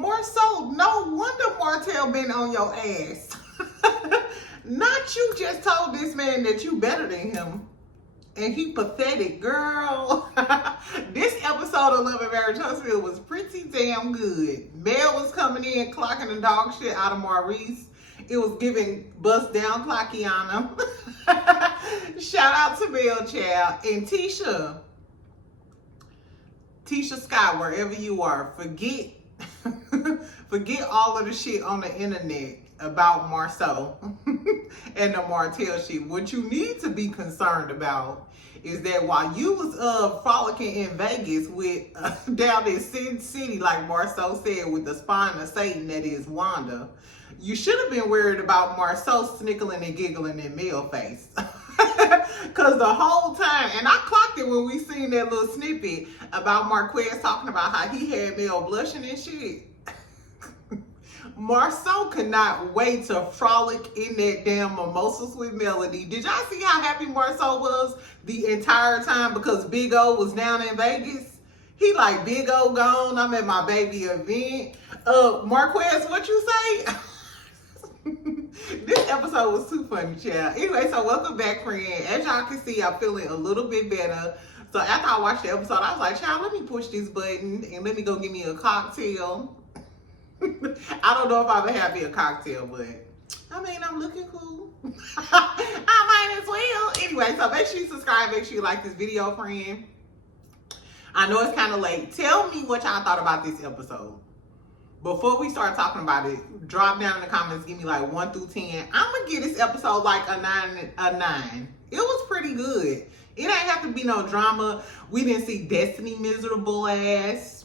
Marsau, no wonder Martel been on your ass. Not you just told this man that you better than him. And he pathetic, girl. This episode of Love and Marriage Huntsville was pretty damn good. Mel was coming in, clocking the dog shit out of Maurice. It was giving bust down Clockiana. Shout out to Mel, child. And Tisha Scott, wherever you are, forget all of the shit on the internet about Marsau and the Martel shit. What you need to be concerned about is that while you was frolicking in Vegas with down in Sin City, like Marsau said, with the spine of Satan that is Wanda, you should have been worried about Marsau snickling and giggling in Mel face. Because the whole time, and I clocked it when we seen that little snippet about Marquez talking about how he had Mel blushing and shit. Marsau could not wait to frolic in that damn Mimosas with Melody. Did y'all see how happy Marsau was the entire time because Big O was down in Vegas? He like, Big O gone, I'm at my baby event. Marquez, what you say? This episode was too funny, child. Anyway, so welcome back, friend. As y'all can see, I'm feeling a little bit better. So after I watched the episode, I was like, child, let me push this button and let me go get me a cocktail. I don't know if I would have me a cocktail, but I mean, I'm looking cool. I might as well. Anyway, so make sure you subscribe. Make sure you like this video, friend. I know it's kind of late. Tell me what y'all thought about this episode. Before we start talking about it, drop down in the comments, give me like 1 through 10. I'm going to give this episode like a 9. It was pretty good. It ain't have to be no drama. We didn't see Destiny miserable ass.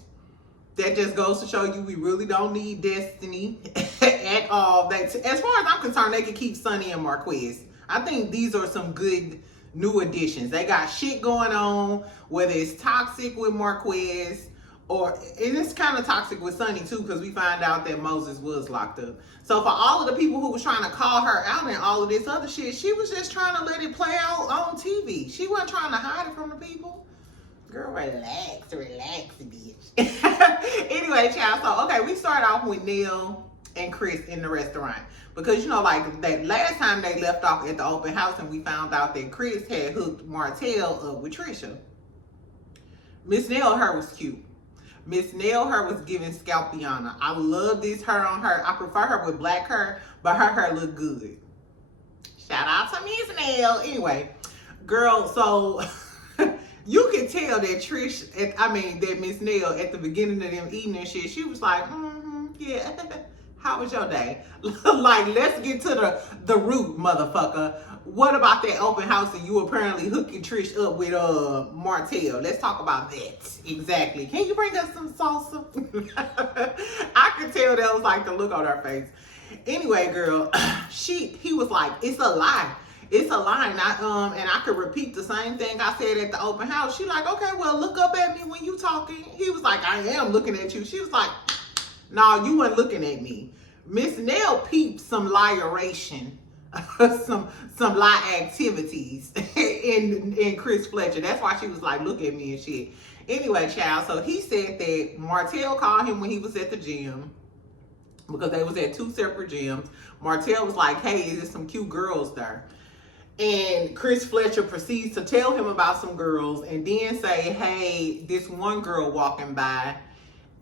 That just goes to show you we really don't need Destiny at all. As far as I'm concerned, they could keep Sunni and Marquez. I think these are some good new additions. They got shit going on, whether it's toxic with Marquez, and it's kind of toxic with Sunni too, because we find out that Moses was locked up. So for all of the people who was trying to call her out and all of this other shit, she was just trying to let it play out on TV. She wasn't trying to hide it from the people. Girl, relax, bitch. Anyway, child, so okay, we start off with Nell and Chris in the restaurant. Because, you know, like that last time they left off at the open house and we found out that Chris had hooked Martel up with Trisha. Miss Nell, her was cute. Miss Nell, her was giving Scalpiana. I love this hair on her. I prefer her with black hair, but her hair look good. Shout out to Miss Nell. Anyway, girl, so you can tell that that Miss Nell at the beginning of them eating and shit, she was like, yeah, how was your day? Like, let's get to the root, motherfucker. What about that open house and you apparently hooking Trish up with Martel? Let's talk about that. Exactly. Can you bring us some salsa? I could tell that was like the look on her face. Anyway, girl, he was like, it's a lie. It's a lie. And I could repeat the same thing I said at the open house. She like, okay, well, look up at me when you talking. He was like, I am looking at you. She was like, no, you weren't looking at me. Miss Nell peeped some liaration. some lie activities in Chris Fletcher. That's why she was like, look at me and shit. Anyway, child, so he said that Martel called him when he was at the gym because they was at 2 separate gyms. Martel was like, hey, is there some cute girls there? And Chris Fletcher proceeds to tell him about some girls and then say, hey, this one girl walking by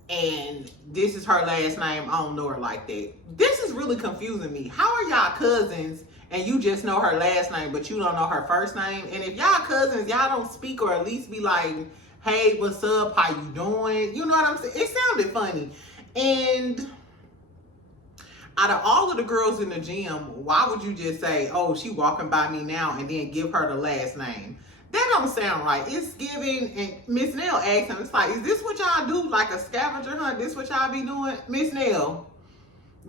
and this is her last name. I don't know her like that. This is really confusing me. How are y'all cousins and you just know her last name, but you don't know her first name? And if y'all cousins, y'all don't speak or at least be like, hey, what's up? How you doing? You know what I'm saying? It sounded funny. And out of all of the girls in the gym, why would you just say, oh, she walking by me now and then give her the last name? That don't sound right. It's giving, and Miss Nell asked him, it's like, is this what y'all do? Like a scavenger hunt? This what y'all be doing? Miss Nell,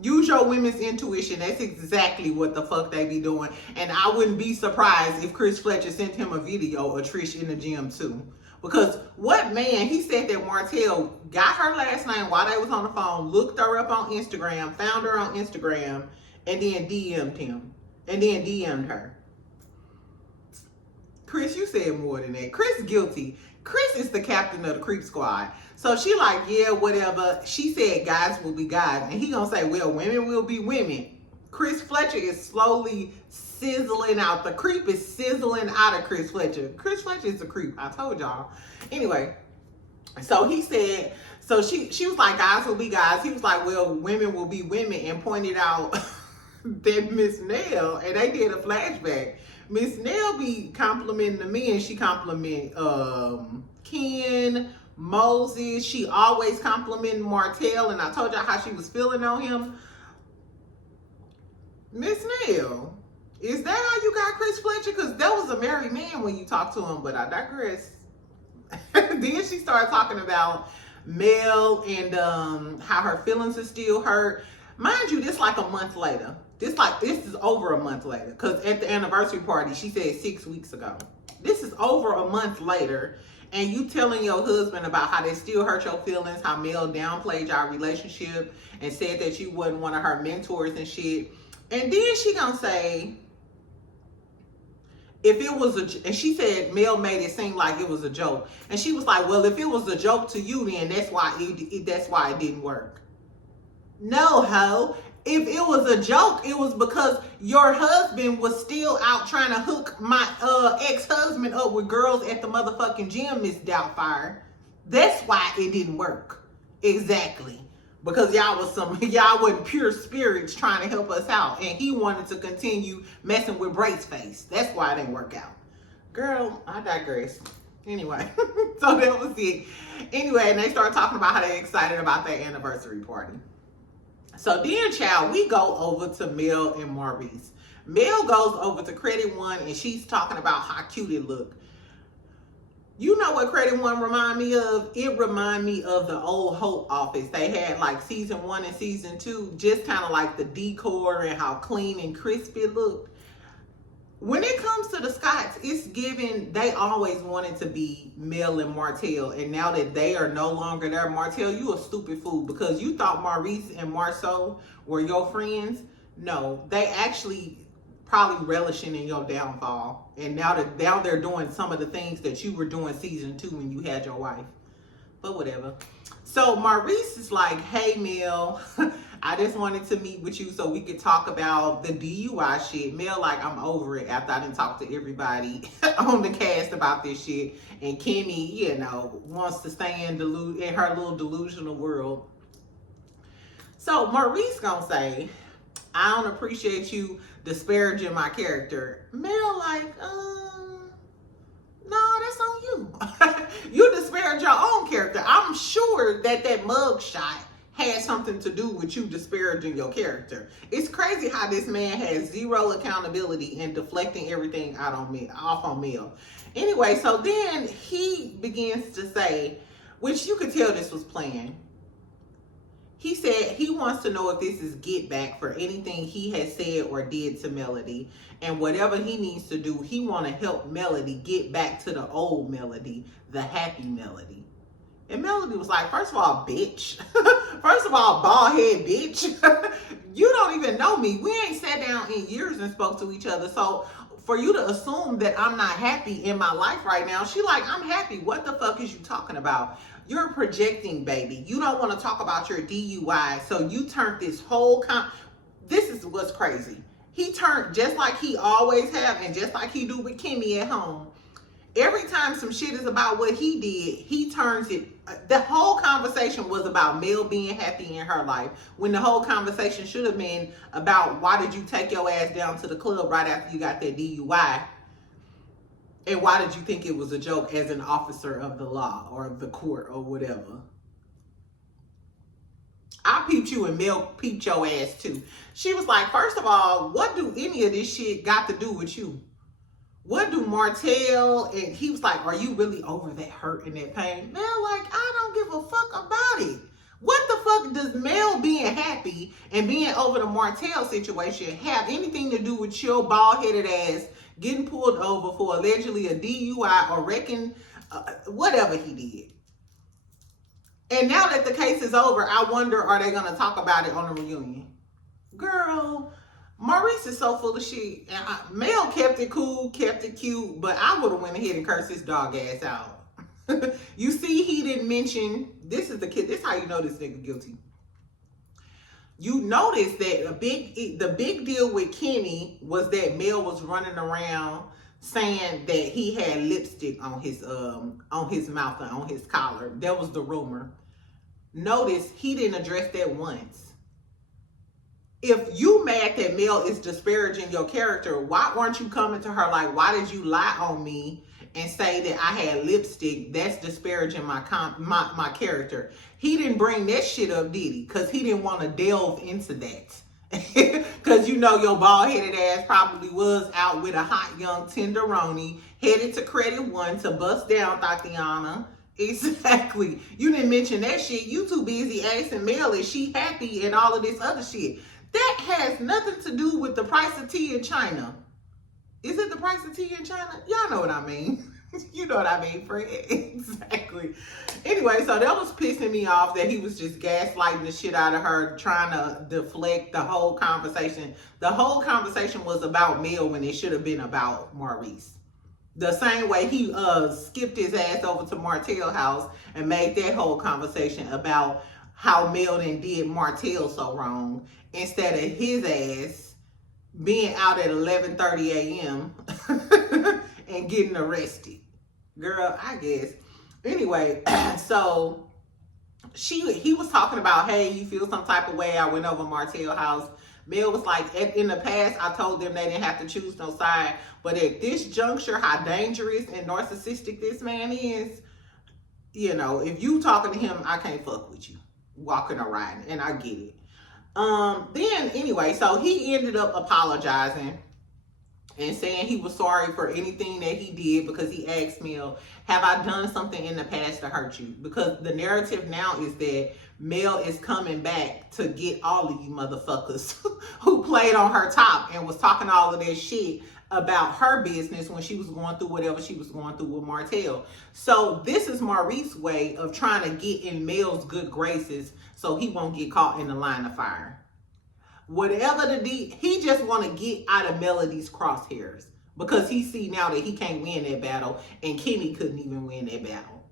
use your women's intuition. That's exactly what the fuck they be doing. And I wouldn't be surprised if Chris Fletcher sent him a video of Trish in the gym too. Because what man, he said that Martel got her last name while they was on the phone, looked her up on Instagram, found her on Instagram, and then DM'd him. And then DM'd her. Chris, you said more than that. Chris guilty. Chris is the captain of the creep squad. So she like, yeah, whatever. She said guys will be guys. And he gonna say, well, women will be women. Chris Fletcher is slowly sizzling out. The creep is sizzling out of Chris Fletcher. Chris Fletcher is a creep. I told y'all. Anyway, so he said, so she was like, guys will be guys. He was like, well, women will be women, and pointed out that Miss Nell, and they did a flashback. Miss Nell be complimenting the men. She compliment Ken, Moses. She always complimenting Martell, and I told y'all how she was feeling on him. Miss Nell, is that how you got Chris Fletcher? Because that was a married man when you talked to him, but I digress. Then she started talking about Mel and how her feelings are still hurt. Mind you, this like a month later. This is over a month later. Because at the anniversary party, she said 6 weeks ago. This is over a month later. And you telling your husband about how they still hurt your feelings, how Mel downplayed your relationship and said that you wasn't one of her mentors and shit. And then she gonna say, if it was and she said Mel made it seem like it was a joke. And she was like, well, if it was a joke to you, then that's why it didn't work. No, ho. If it was a joke, it was because your husband was still out trying to hook my ex-husband up with girls at the motherfucking gym, Miss Doubtfire. That's why it didn't work. Exactly. Because y'all wasn't pure spirits trying to help us out. And he wanted to continue messing with Braceface. That's why it didn't work out. Girl, I digress. Anyway, so that was it. Anyway, and they started talking about how they're excited about their anniversary party. So then, child, we go over to Mel and Maurice. Mel goes over to Credit One, and she's talking about how cute it looked. You know what Credit One remind me of? It remind me of the old Hope office. They had like season 1 and season 2, just kind of like the decor and how clean and crisp it looked. When it comes to the Scotts, it's given, they always wanted to be Mel and Martel. And now that they are no longer there, Martel, you a stupid fool, because you thought Maurice and Marsau were your friends. No, they actually probably relishing in your downfall. And now they're doing some of the things that you were doing season 2 when you had your wife. But whatever. So Maurice is like, hey, Mel, I just wanted to meet with you so we could talk about the DUI shit. Mel, like, I'm over it after I didn't talk to everybody on the cast about this shit. And Kimmy, you know, wants to stay in her little delusional world. So Maurice gonna say, I don't appreciate you disparaging my character. Mel, like, no, that's on you. You disparage your own character. I'm sure that mug shot had something to do with you disparaging your character. It's crazy how this man has zero accountability and deflecting everything off on Mel. Anyway, so then he begins to say, which you could tell this was planned. He said he wants to know if this is get back for anything he has said or did to Melody. And whatever he needs to do, he want to help Melody get back to the old Melody, the happy Melody. And Melody was like, first of all, bitch. First of all, bald head bitch. You don't even know me. We ain't sat down in years and spoke to each other. So for you to assume that I'm not happy in my life right now, she like, I'm happy. What the fuck is you talking about? You're projecting, baby. You don't want to talk about your DUI. So you turned this whole this is what's crazy. He turned, just like he always have, and just like he do with Kimmy at home. Every time some shit is about what he did, he turns it. The whole conversation was about Mel being happy in her life, when the whole conversation should have been about why did you take your ass down to the club right after you got that DUI? And why did you think it was a joke as an officer of the law or the court or whatever? I peeped you and Mel peeped your ass too. She was like, first of all, what do any of this shit got to do with you? What do Martel, and he was like, are you really over that hurt and that pain? Mel, like, I don't give a fuck about it. What the fuck does Mel being happy and being over the Martel situation have anything to do with your bald-headed ass getting pulled over for allegedly a DUI or wrecking whatever he did? And now that the case is over, I wonder, are they going to talk about it on the reunion? Girl, Maurice is so full of shit. Mel kept it cool, kept it cute, but I would have went ahead and cursed his dog ass out. You see, he didn't mention, this is the kid, this is how you know this nigga guilty. You notice that the big deal with Kenny was that Mel was running around saying that he had lipstick on his mouth and on his collar. That was the rumor. Notice he didn't address that once. If you mad that Mel is disparaging your character, why weren't you coming to her like, why did you lie on me and say that I had lipstick? That's disparaging my character. He didn't bring that shit up, did he? Because he didn't want to delve into that. Because you know your bald-headed ass probably was out with a hot young tenderoni headed to Credit One to bust down Tatiana. Exactly. You didn't mention that shit. You too busy asking Mel is she happy and all of this other shit. That has nothing to do with the price of tea in China. Is it the price of tea in China? Y'all know what I mean. You know what I mean, Fred. Exactly. Anyway, so that was pissing me off that he was just gaslighting the shit out of her, trying to deflect the whole conversation. The whole conversation was about Mel when it should have been about Maurice. The same way he skipped his ass over to Martell house and made that whole conversation about how Mel did Martell so wrong instead of his ass being out at 11:30 a.m. and getting arrested. Girl, I guess. Anyway, so he was talking about, hey, you feel some type of way. I went over Martell house. Mel was like, in the past, I told them they didn't have to choose no side. But at this juncture, how dangerous and narcissistic this man is, you know, if you talking to him, I can't fuck with you. Walking or riding. And I get it. Then, anyway, so he ended up apologizing and saying he was sorry for anything that he did because he asked Mel, have I done something in the past to hurt you? Because the narrative now is that Mel is coming back to get all of you motherfuckers who played on her top and was talking all of that shit about her business when she was going through whatever she was going through with Martell. So this is Maurice's way of trying to get in Mel's good graces so he won't get caught in the line of fire. Whatever the deed, he just want to get out of Melody's crosshairs because he see now that he can't win that battle and Kenny couldn't even win that battle.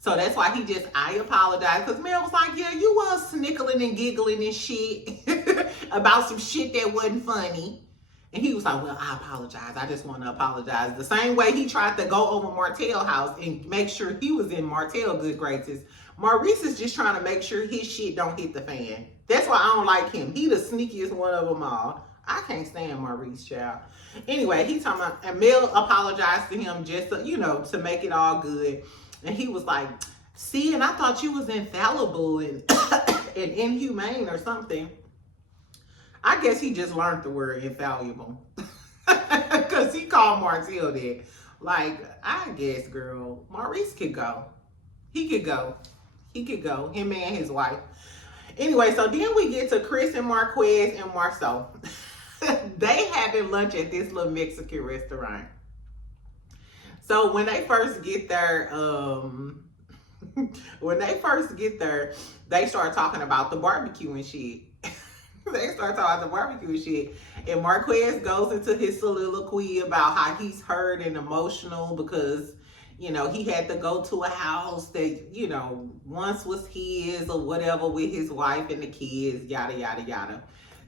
So that's why I apologize because Mel was like, yeah, you was snickling and giggling and shit about some shit that wasn't funny. And he was like, well, I apologize. I just want to apologize. The same way he tried to go over Martell house and make sure he was in Martell good graces. Maurice is just trying to make sure his shit don't hit the fan. That's why I don't like him. He the sneakiest one of them all. I can't stand Maurice, child. Anyway, he talking about, and Mel apologized to him just to, you know, to make it all good. And he was like, see, and I thought you was infallible and, and inhumane or something. I guess he just learned the word infallible. Because he called Martell that. Like, I guess, girl, Maurice could go. He could go. He could go. Him and his wife. Anyway, so then we get to Chris and Marquez and Marsau. They having lunch at this little Mexican restaurant. So when they first get there, they start talking about the barbecue and shit. They start talking about the barbecue and shit. And Marquez goes into his soliloquy about how he's hurt and emotional because, you know, he had to go to a house that, you know, once was his or whatever with his wife and the kids, yada, yada, yada.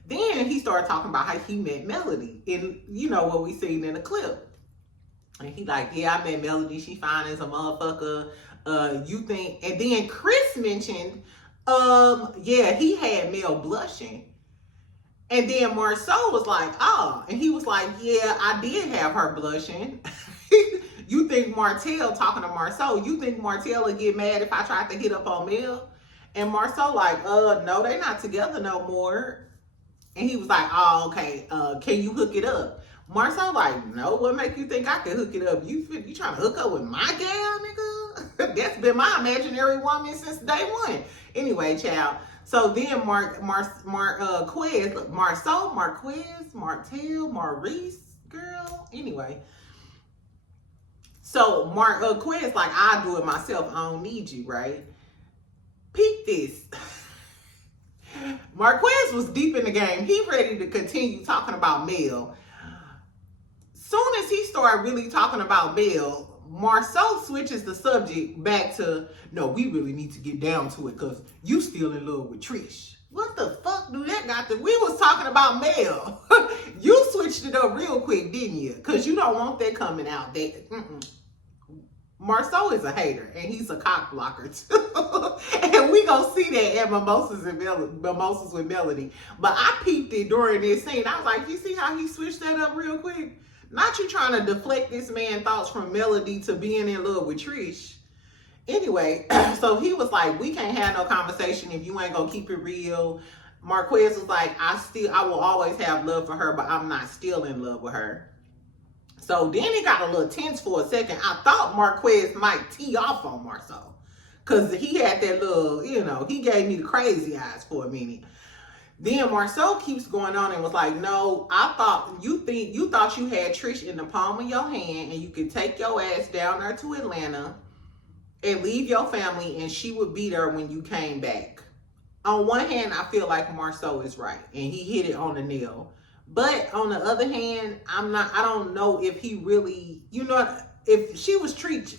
Then he started talking about how he met Melody in, you know, what we seen in the clip. And he like, yeah, I met Melody. She fine as a motherfucker. You think, and then Chris mentioned, yeah, he had Mel blushing. And then Marsau was like, oh, and he was like, yeah, I did have her blushing. You think Martell, talking to Marsau, you think Martell would get mad if I tried to hit up on Mel? And Marsau like, no, they not together no more. And he was like, oh, okay, can you hook it up? Marsau like, no, what make you think I can hook it up? You trying to hook up with my gal, nigga? That's been my imaginary woman since day one. Anyway, child. So then Marsau, Marquez, Martel, Maurice, girl. Anyway. So Marquez like, I'll do it myself. I don't need you, right? Peep this. Marquez was deep in the game. He ready to continue talking about Mel. Soon as he started really talking about Mel, Marsau switches the subject back to, no, we really need to get down to it because you still in love with Trish. What the fuck do that got to? We was talking about Mel. You switched it up real quick, didn't you? Because you don't want that coming out. Marsau is a hater, and he's a cock blocker too. And we gonna see that at Mimosas with Melody. But I peeped it during this scene. I was like, you see how he switched that up real quick? Not you trying to deflect this man's thoughts from Melody to being in love with Trish. Anyway, so he was like, we can't have no conversation if you ain't gonna keep it real. Marquez was like, I will always have love for her, but I'm not still in love with her. So then it got a little tense for a second. I thought Marquez might tee off on Marsau, because he had that little, you know, he gave me the crazy eyes for a minute. Then Marsau keeps going on and was like, no, I thought you thought you had Trish in the palm of your hand and you could take your ass down there to Atlanta and leave your family and she would be there when you came back. On one hand, I feel like Marsau is right and he hit it on the nail. But on the other hand, I don't know if he really, you know, if she was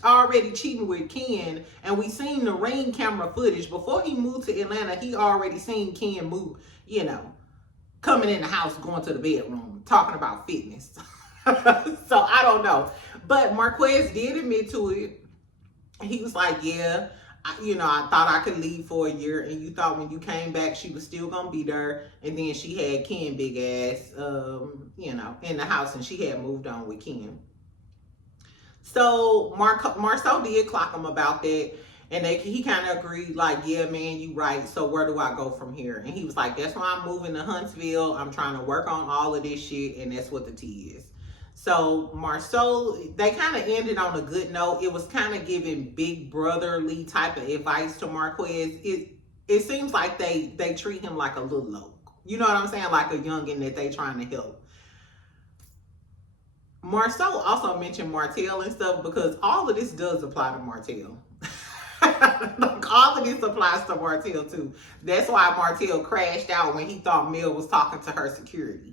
already cheating with Ken and we seen the ring camera footage before he moved to Atlanta, he already seen Ken move, you know, coming in the house, going to the bedroom, talking about fitness. So I don't know. But Marquez did admit to it. He was like, yeah, I thought I could leave for a year and you thought when you came back she was still gonna be there, and then she had Ken big ass in the house and she had moved on with Ken. So Marsau did clock him about that, and he kind of agreed like, yeah man, you right, so where do I go from here? And he was like, that's why I'm moving to Huntsville, I'm trying to work on all of this shit, and that's what the tea is. So Marsau, they kind of ended on a good note. It was kind of giving big brotherly type of advice to Marquez. It seems like they treat him like a little low. You know what I'm saying? Like a youngin' that they trying to help. Marsau also mentioned Martel and stuff because all of this does apply to Martel. Like all of this applies to Martel too. That's why Martel crashed out when he thought Mel was talking to her security.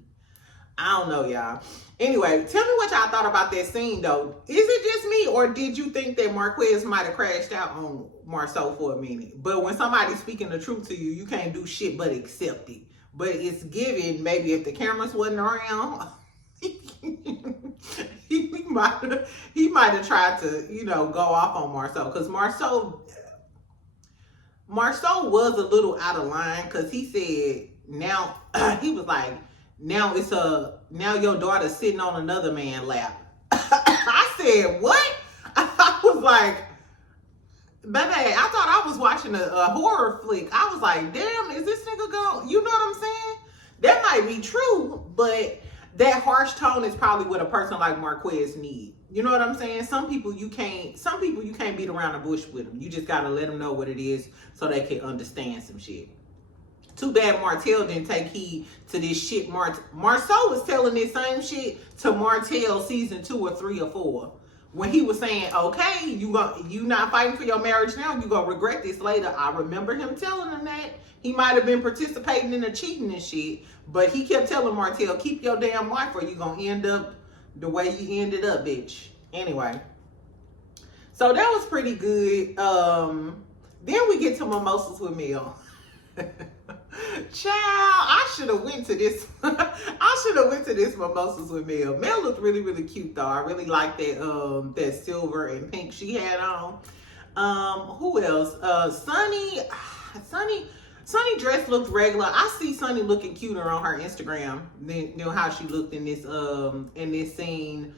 I don't know, y'all. Anyway, tell me what y'all thought about that scene, though. Is it just me, or did you think that Marquez might have crashed out on Marsau for a minute? But when somebody's speaking the truth to you, you can't do shit but accept it. But it's given, maybe if the cameras wasn't around, he might have tried to, go off on Marsau. Because Marsau was a little out of line, because he said, now, he was like, now your daughter's sitting on another man's lap. I said, what? I was like, baby, I thought I was watching a horror flick. I was like, damn, is this nigga going? You know what I'm saying? That might be true, but that harsh tone is probably what a person like Marquez need. You know what I'm saying? Some people you can't beat around the bush with them. You just gotta let them know what it is so they can understand some shit. Too bad Martel didn't take heed to this shit. Marsau was telling this same shit to Martel season 2 or 3 or 4. When he was saying, okay, you not fighting for your marriage now, you gonna regret this later. I remember him telling him that. He might have been participating in the cheating and shit, but he kept telling Martel, keep your damn wife or you gonna end up the way you ended up, bitch. Anyway. So that was pretty good. Then we get to Mimosas with Mel. Child, I should have went to this. I should have went to this Mimosas with Mel. Mel looked really, really cute though. I really like that silver and pink she had on. Who else? Sunni dress looked regular. I see Sunni looking cuter on her Instagram than how she looked in this scene.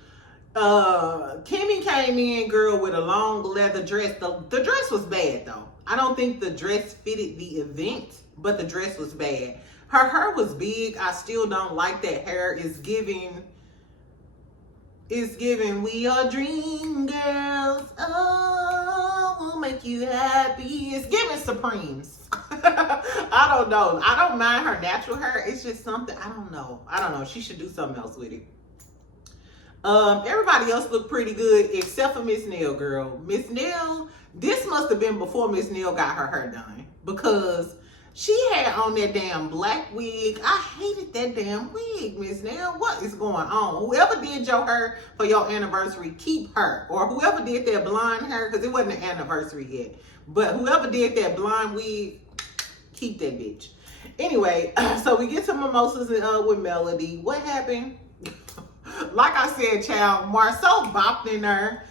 Kimmy came in, girl, with a long leather dress. The dress was bad though. I don't think the dress fitted the event, but the dress was bad. Her hair was big. I still don't like that hair. It's giving we are dream girls. Oh, we'll make you happy. It's giving Supremes. I don't know. I don't mind her natural hair. It's just something, I don't know. She should do something else with it. Everybody else looked pretty good except for Miss Nell, girl. Miss Nell, this must have been before Miss Nell got her hair done, because She had on that damn black wig. I hated that damn wig, Miss Nell. What is going on? Whoever did your hair for your anniversary, keep her. Or whoever did that blonde hair, because it wasn't an anniversary yet. But whoever did that blonde wig, keep that bitch. Anyway, so we get to Mimosas with Melody. What happened? Like I said, child, Marsau bopped in her.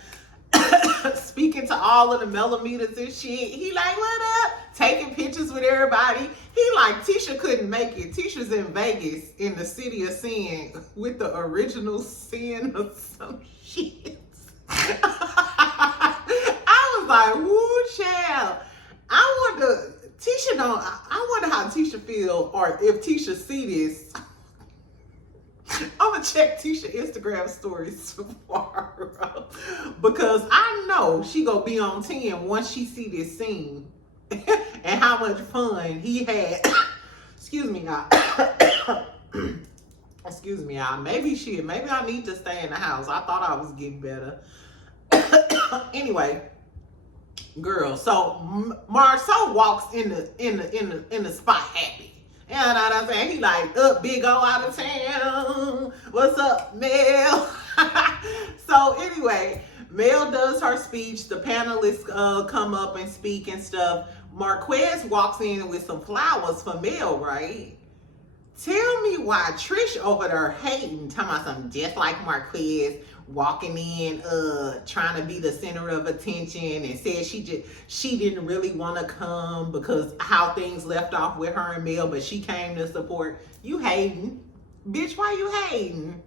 Speaking to all of the millimeters and shit. He like, what up? Taking pictures with everybody. He like, Tisha couldn't make it. Tisha's in Vegas in the city of sin with the original sin of some shit. I was like, woo, child. I wonder how Tisha feel, or if Tisha see this. I'm gonna check Tisha Instagram stories tomorrow because I know she gonna be on 10 once she see this scene and how much fun he had. Excuse me, y'all. Excuse me, y'all. Maybe I need to stay in the house. I thought I was getting better. Anyway, girl. So Marsau walks in the spot happy. You know what I'm saying? He like, up, big O out of town. What's up, Mel? So anyway, Mel does her speech. The panelists come up and speak and stuff. Marquez walks in with some flowers for Mel, right? Tell me why Trish over there hating, talking about something just like Marquez, walking in, trying to be the center of attention, and said she didn't really want to come because how things left off with her and Mel, but she came to support. You hating, bitch? Why you hating?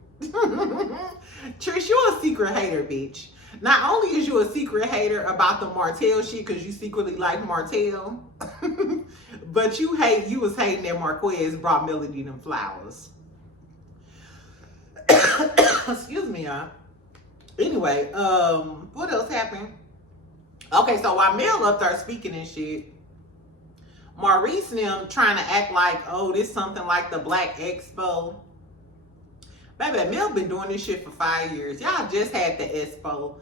Trish, you a secret hater, bitch. Not only is you a secret hater about the Martel shit because you secretly like Martel, but you was hating that Marquez brought Melody them flowers. Excuse me, y'all. Anyway, what else happened? Okay, so while Mel up there speaking and shit, Maurice and them trying to act like, oh, this something like the Black Expo. Baby, Mel been doing this shit for 5 years. Y'all just had the Expo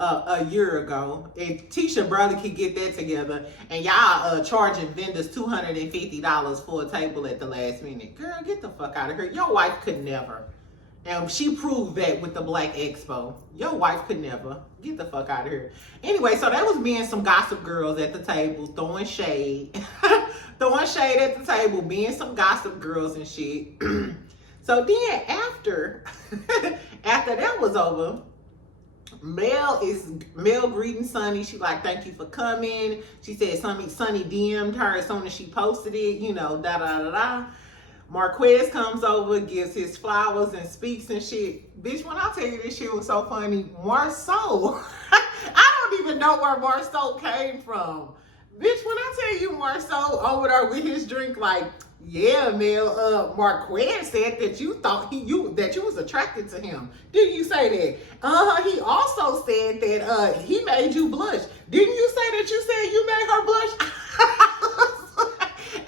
a year ago. And Tisha brother could get that together. And y'all charging vendors $250 for a table at the last minute. Girl, get the fuck out of here. Your wife could never. And she proved that with the Black Expo. Your wife could never. Get the fuck out of here. Anyway, so that was being some gossip girls at the table, throwing shade. Throwing shade at the table, being some gossip girls and shit. So then after that was over, Mel greeting Sunni. She like, thank you for coming. She said Sunni DM'd her as soon as she posted it, you know, da-da-da-da. Marquez comes over, gives his flowers and speaks and shit. Bitch, when I tell you this shit was so funny, Marsau, I don't even know where Marsau came from. Bitch, when I tell you Marsau over there with his drink, like, yeah, Mel, Marquez said that you thought that you was attracted to him. Didn't you say that? He also said that he made you blush. Didn't you say that you said you made her blush?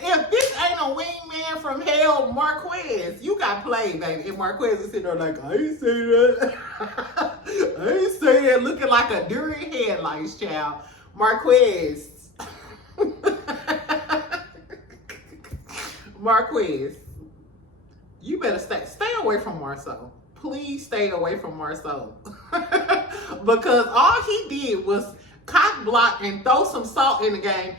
If this ain't a wingman from hell, Marquez, you got played, baby. And Marquez is sitting there like, I ain't say that. I ain't say that. Looking like a deer in headlights, child. Marquez. Marquez, you better stay away from Marsau. Please stay away from Marsau. Because all he did was cock block and throw some salt in the game.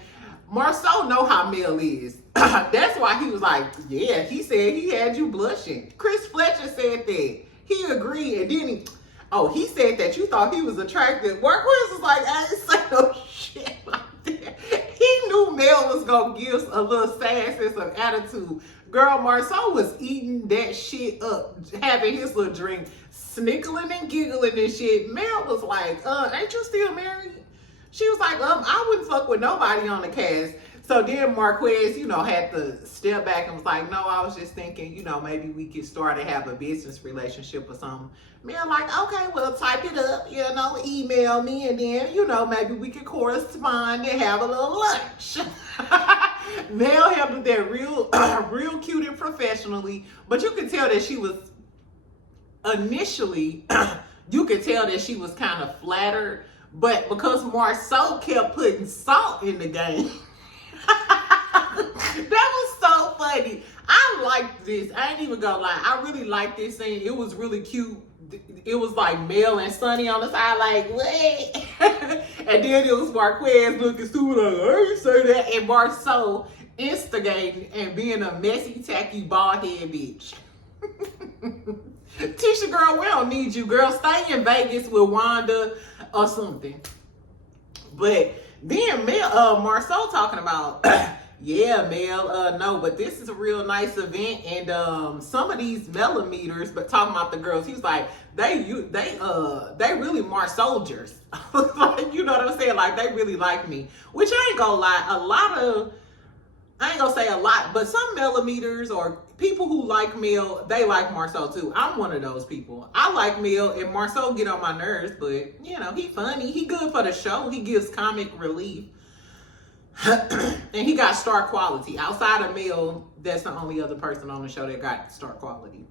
Marsau know how Mel is. That's why he was like, yeah, he said he had you blushing. Chris Fletcher said that. He agreed, and then he said that you thought he was attractive. Marquez was like, I ain't say no shit like that. He knew Mel was gonna give a little sass and some attitude. Girl, Marsau was eating that shit up, having his little drink, snickling and giggling and shit. Mel was like, ain't you still married? She was like, I wouldn't fuck with nobody on the cast. So then Marquez, had to step back and was like, no, I was just thinking, maybe we could start to have a business relationship or something. Mel like, okay, well, type it up, email me, and then, maybe we could correspond and have a little lunch. Mel handled that real cute and professionally, but you could tell that she was initially, you could tell that she was kind of flattered, but because Marsau kept putting salt in the game, the this. I ain't even gonna lie. I really liked this scene. It was really cute. It was like Mel and Sunni on the side, like, what? And then it was Marquez looking stupid, like, I ain't say that. And Marsau instigating and being a messy, tacky, bald-head bitch. Tisha, girl, we don't need you, girl. Stay in Vegas with Wanda or something. But then Marsau talking about, yeah, Mel, no, but this is a real nice event, and some of these millimeters, but talking about the girls, he was like, they really more soldiers. Like, you know what I'm saying? Like, they really like me, which I ain't gonna lie, I ain't gonna say a lot, but some millimeters or people who like Mel, they like Marsau too. I'm one of those people. I like Mel, and Marsau get on my nerves, but you know, he funny. He good for the show. He gives comic relief. And he got star quality. Outside of Mel, that's the only other person on the show that got star quality.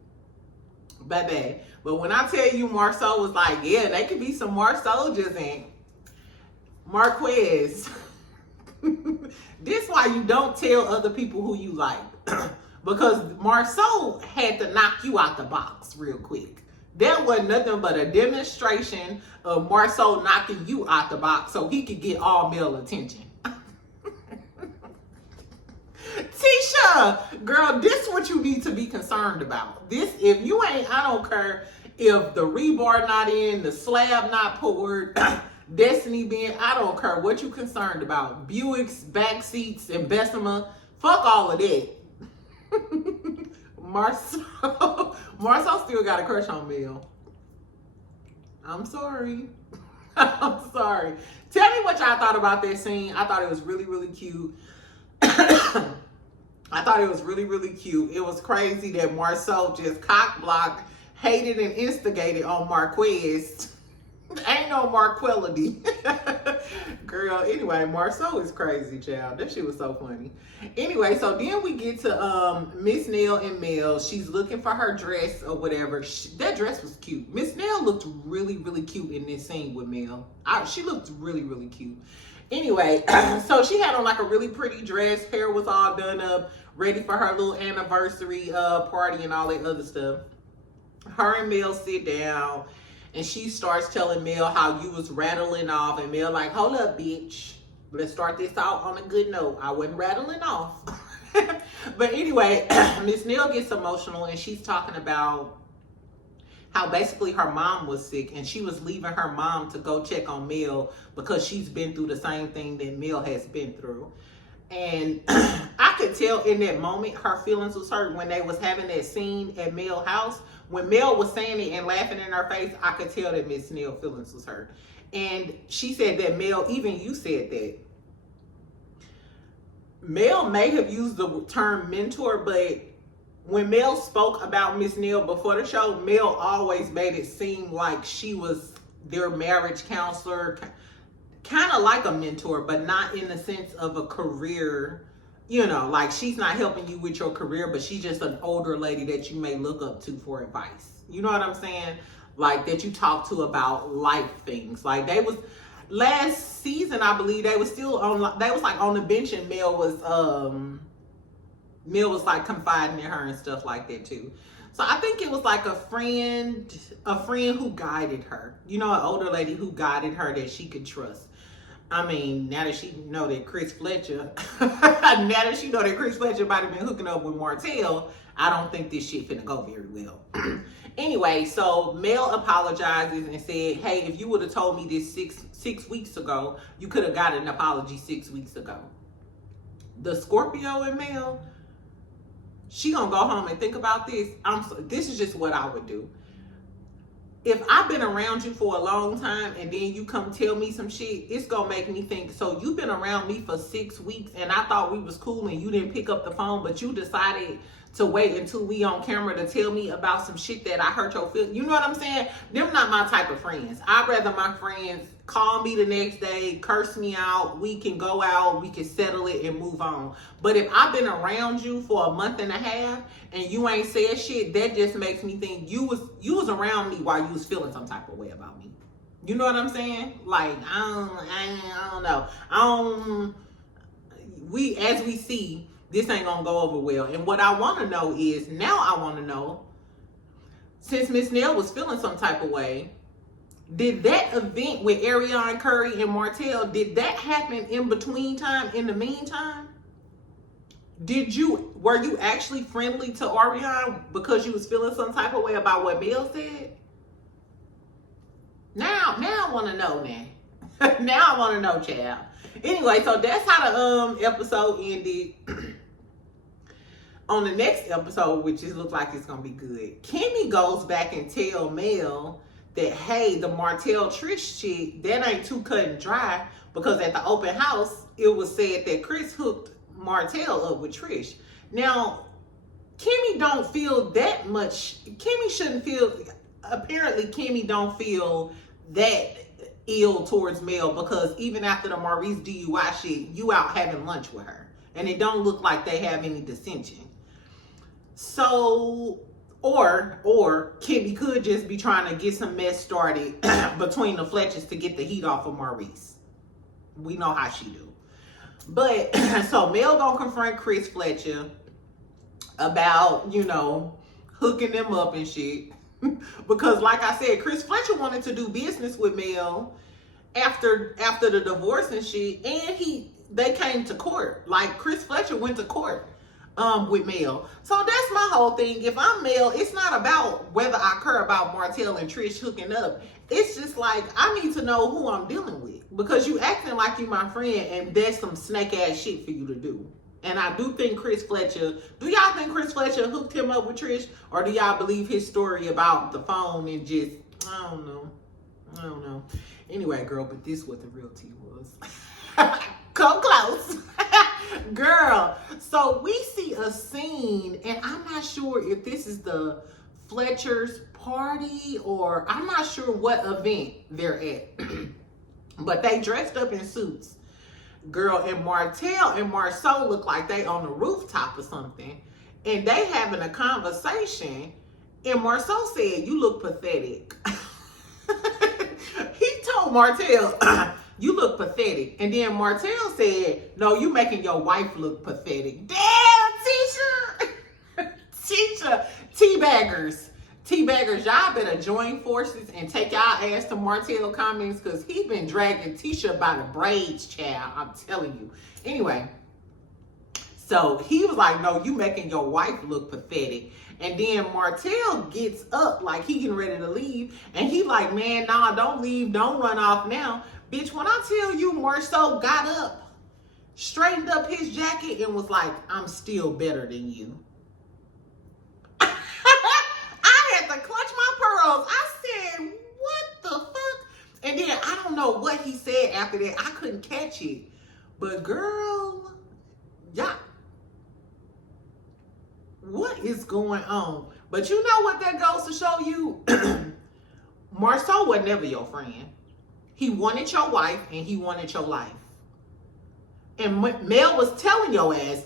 Baby. But when I tell you Marsau was like, yeah, they could be some more soldiers, and Marquez. This why you don't tell other people who you like. Because Marsau had to knock you out the box real quick. That wasn't nothing but a demonstration of Marsau knocking you out the box so he could get all male attention. Tisha, girl, this is what you need to be concerned about. This, if you ain't, I don't care if the rebar not in, the slab not poured, Destiny being, I don't care what you concerned about. Buicks, back seats, and Bessemer, fuck all of that. Marsau still got a crush on Mel. I'm sorry. I'm sorry. Tell me what y'all thought about that scene. I thought it was really, really cute. I thought it was really, really cute. It was crazy that Marsau just cock-blocked, hated, and instigated on Marquez. Ain't no Marquelity. Girl, anyway, Marsau is crazy, child. That shit was so funny. Anyway, so then we get to Miss Nell and Mel. She's looking for her dress or whatever. That dress was cute. Miss Nell looked really, really cute in this scene with Mel. She looked really, really cute. Anyway, so she had on like a really pretty dress. Hair was all done up, ready for her little anniversary party and all that other stuff. Her and Mel sit down. And she starts telling Mel how you was rattling off. And Mel like, hold up, bitch. Let's start this out on a good note. I wasn't rattling off. But anyway, Miss Nell gets emotional. And she's talking about how basically her mom was sick. And she was leaving her mom to go check on Mel because she's been through the same thing that Mel has been through. And I could tell in that moment her feelings was hurt when they was having that scene at Mel's house. When Mel was saying it and laughing in her face, I could tell that Miss Nell's feelings was hurt. And she said that Mel, even you said that. Mel may have used the term mentor, but when Mel spoke about Miss Nell before the show, Mel always made it seem like she was their marriage counselor, kind of like a mentor, but not in the sense of a career. You know, like she's not helping you with your career, but she's just an older lady that you may look up to for advice. You know what I'm saying? Like that you talk to about life things. Like they was last season, I believe they was still on. They was like on the bench, and Mel was like confiding in her and stuff like that too. So I think it was like a friend who guided her. You know, an older lady who guided her that she could trust. I mean, now that she know that Chris Fletcher might have been hooking up with Martell, I don't think this shit finna go very well. Anyway, so Mel apologizes and said, hey, if you would have told me this six weeks ago, you could have got an apology 6 weeks ago. The Scorpio and Mel, she gonna go home and think about this. This is just what I would do. If I've been around you for a long time and then you come tell me some shit, it's gonna make me think, so you've been around me for 6 weeks and I thought we was cool and you didn't pick up the phone, but you decided to wait until we on camera to tell me about some shit that I hurt your feelings. You know what I'm saying? Them not my type of friends. I'd rather my friends call me the next day, curse me out, we can go out, we can settle it and move on. But if I've been around you for a month and a half and you ain't said shit, that just makes me think you was around me while you was feeling some type of way about me. You know what I'm saying? Like, I don't know. As we see, this ain't gonna go over well. And what I want to know is, now I want to know, since Miss Nell was feeling some type of way, did that event with Ariana Curry and Martell, did that happen in between time, in the meantime? Were you actually friendly to Ariana because you was feeling some type of way about what Bill said? Now I want to know now. Now I want to know, child. Anyway, so that's how the episode ended. On the next episode, which looks like it's gonna be good, Kimmy goes back and tell Mel that, hey, the Martell Trish shit, that ain't too cut and dry, because at the open house it was said that Chris hooked Martell up with Trish. Now, Kimmy don't feel that much. Kimmy shouldn't feel. Apparently, Kimmy don't feel that ill towards Mel, because even after the Maurice DUI shit, you out having lunch with her, and it don't look like they have any dissension. So, or Kimmy could just be trying to get some mess started between the Fletchers to get the heat off of Maurice. We know how she do. But so Mel gonna confront Chris Fletcher about, hooking them up and shit. Because like I said, Chris Fletcher wanted to do business with Mel after the divorce and shit, and they came to court. Like, Chris Fletcher went to court with Mel. So that's my whole thing. If I'm Mel, it's not about whether I care about Martell and Trish hooking up. It's just like, I need to know who I'm dealing with, because you acting like you my friend, and that's some snake ass shit for you to do. And I do think Chris Fletcher, do y'all think Chris Fletcher hooked him up with Trish, or do y'all believe his story about the phone and just, I don't know. Anyway, girl, but this what the real tea was. Come close. Girl, so we see a scene, and I'm not sure if this is the Fletcher's party, or I'm not sure what event they're at. But they dressed up in suits. Girl, and Martell and Marsau look like they on the rooftop or something, and they having a conversation, and Marsau said, "You look pathetic." He told Martell, "You look pathetic." And then Martell said, "No, you making your wife look pathetic." Damn, teacher, teabaggers, y'all better join forces and take y'all ass to Martell comments, because he been dragging Tisha by the braids, child. I'm telling you. Anyway, so he was like, "No, you making your wife look pathetic." And then Martell gets up like he getting ready to leave, and he like, "Man, nah, don't leave, don't run off now." Bitch, when I tell you, Marsau got up, straightened up his jacket, and was like, "I'm still better than you." I had to clutch my pearls. I said, "What the fuck?" And then I don't know what he said after that. I couldn't catch it. But girl, yeah. What is going on? But you know what that goes to show you? Marsau was never your friend. He wanted your wife, and he wanted your life. And Mel was telling your ass,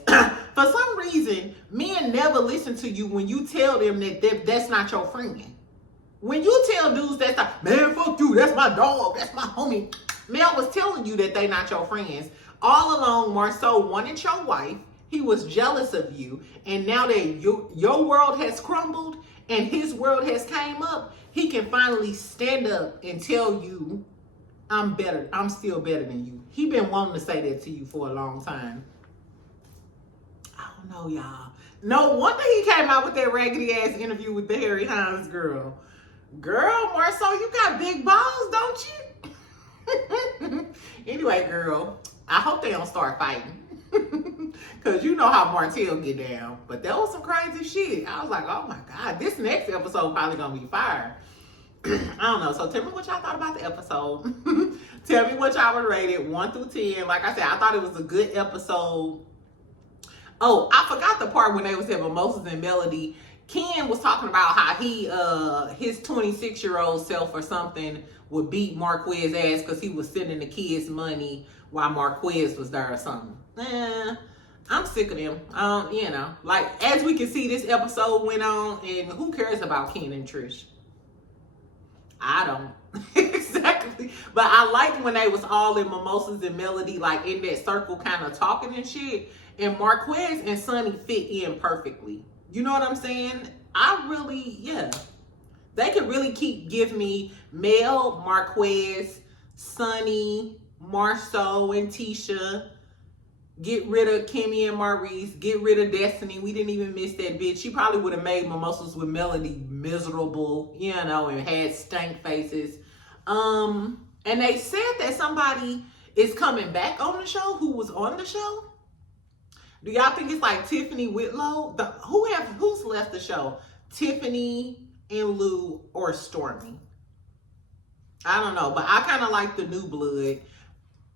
for some reason, men never listen to you when you tell them that that's not your friend. When you tell dudes that's not, "Man, fuck you, that's my dog, that's my homie." Mel was telling you that they not your friends. All along, Marsau wanted your wife. He was jealous of you. And now that your world has crumbled and his world has came up, he can finally stand up and tell you, "I'm better. I'm still better than you." He been wanting to say that to you for a long time. I don't know, y'all. No wonder he came out with that raggedy ass interview with the Harry Hines girl. Girl, Marsau, you got big balls, don't you? Anyway, girl, I hope they don't start fighting. Because you know how Martell get down. But that was some crazy shit. I was like, oh my God, this next episode probably going to be fire. I don't know. So tell me what y'all thought about the episode. Tell me what y'all would rate it 1 through 10. Like I said, I thought it was a good episode. Oh, I forgot the part when they was at Mimosas and Melody. Ken was talking about how he, his 26-year-old self or something would beat Marquez's ass because he was sending the kids money while Marquez was there or something. I'm sick of them. Like, as we can see, this episode went on, and who cares about Ken and Trish? I don't. Exactly. But I liked when they was all in Mimosas and Melody, like in that circle kind of talking and shit. And Marquez and Sunni fit in perfectly. You know what I'm saying? Yeah. They could really give me Mel, Marquez, Sunni, Marsau, and Tisha. Get rid of Kimmy and Maurice. Get rid of Destiny. We didn't even miss that bitch. She probably would have made Mimosas with Melody miserable, you know, and had stank faces. And they said that somebody is coming back on the show who was on the show. Do y'all think it's like Tiffany Whitlow? Who's left the show? Tiffany and Lou or Stormy? I don't know, but I kind of like the new blood.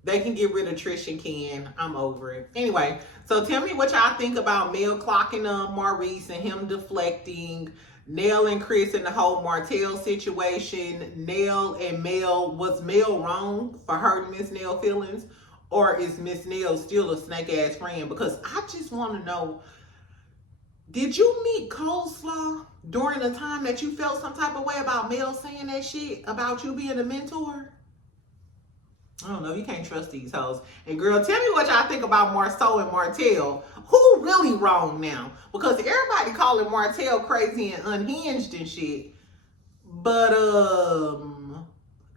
They can get rid of Trish and Ken. I'm over it. Anyway, so tell me what y'all think about Mel clocking up Maurice and him deflecting. Nell and Chris in the whole Martell situation. Nell and Mel. Was Mel wrong for hurting Miss Nell feelings? Or is Miss Nell still a snake-ass friend? Because I just want to know, did you meet Coleslaw during the time that you felt some type of way about Mel saying that shit about you being a mentor? I don't know. You can't trust these hoes. And girl, tell me what y'all think about Marsau and Martel. Who really wrong now? Because everybody calling Martel crazy and unhinged and shit. But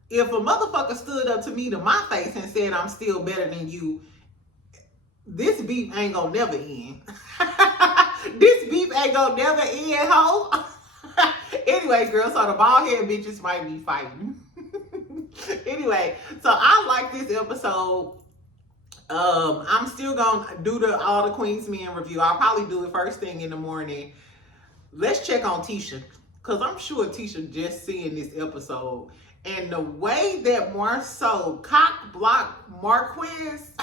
if a motherfucker stood up to me to my face and said I'm still better than you, this beef ain't gonna never end. This beef ain't gonna never end, ho. Anyways, girl, so the bald head bitches might be fighting. Anyway, so I like this episode. I'm still gonna do all the Queen's Men review. I'll probably do it first thing in the morning. Let's check on Tisha, because I'm sure Tisha just seeing this episode. And the way that Marsau cock blocked Marquez.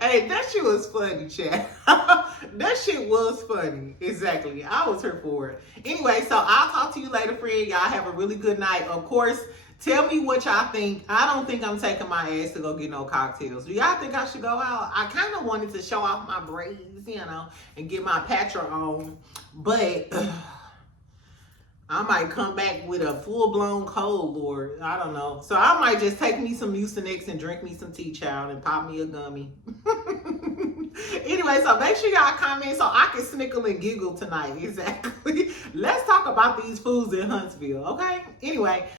Hey, that shit was funny, chat. That shit was funny. Exactly. I was here for it. Anyway, so I'll talk to you later, friend. Y'all have a really good night. Of course, tell me what y'all think. I don't think I'm taking my ass to go get no cocktails. Do y'all think I should go out? I kind of wanted to show off my braids, you know, and get my patcher on. But I might come back with a full-blown cold, or I don't know. So I might just take me some Mucinex and drink me some tea, child, and pop me a gummy. Anyway, so make sure y'all comment so I can snickle and giggle tonight. Exactly. Let's talk about these foods in Huntsville, okay? Anyway,